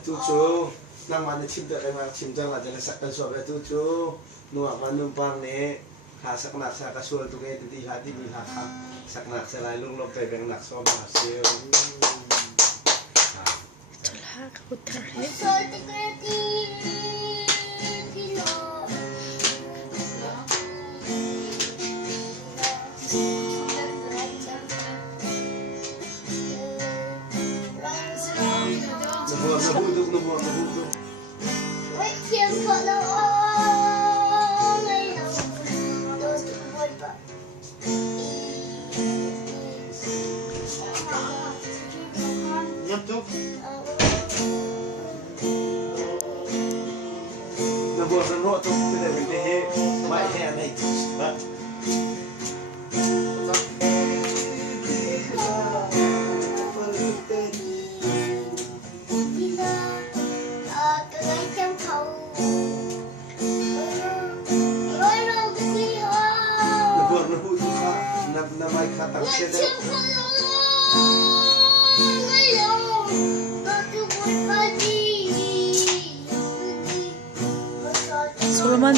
Tujuh, nang mana cinta dengan cinta lah jangan sakkan suara tujuh, nuak manumpang nih, kasak naksa kasual tuh kayak di hati di haka, sak naksa lalu lo pegang naksa hasil. Itulah kabutar ya. Nabudok. Yap tuh. Nabudok tuh tidak boleh main naik. Namai kata Sulaiman.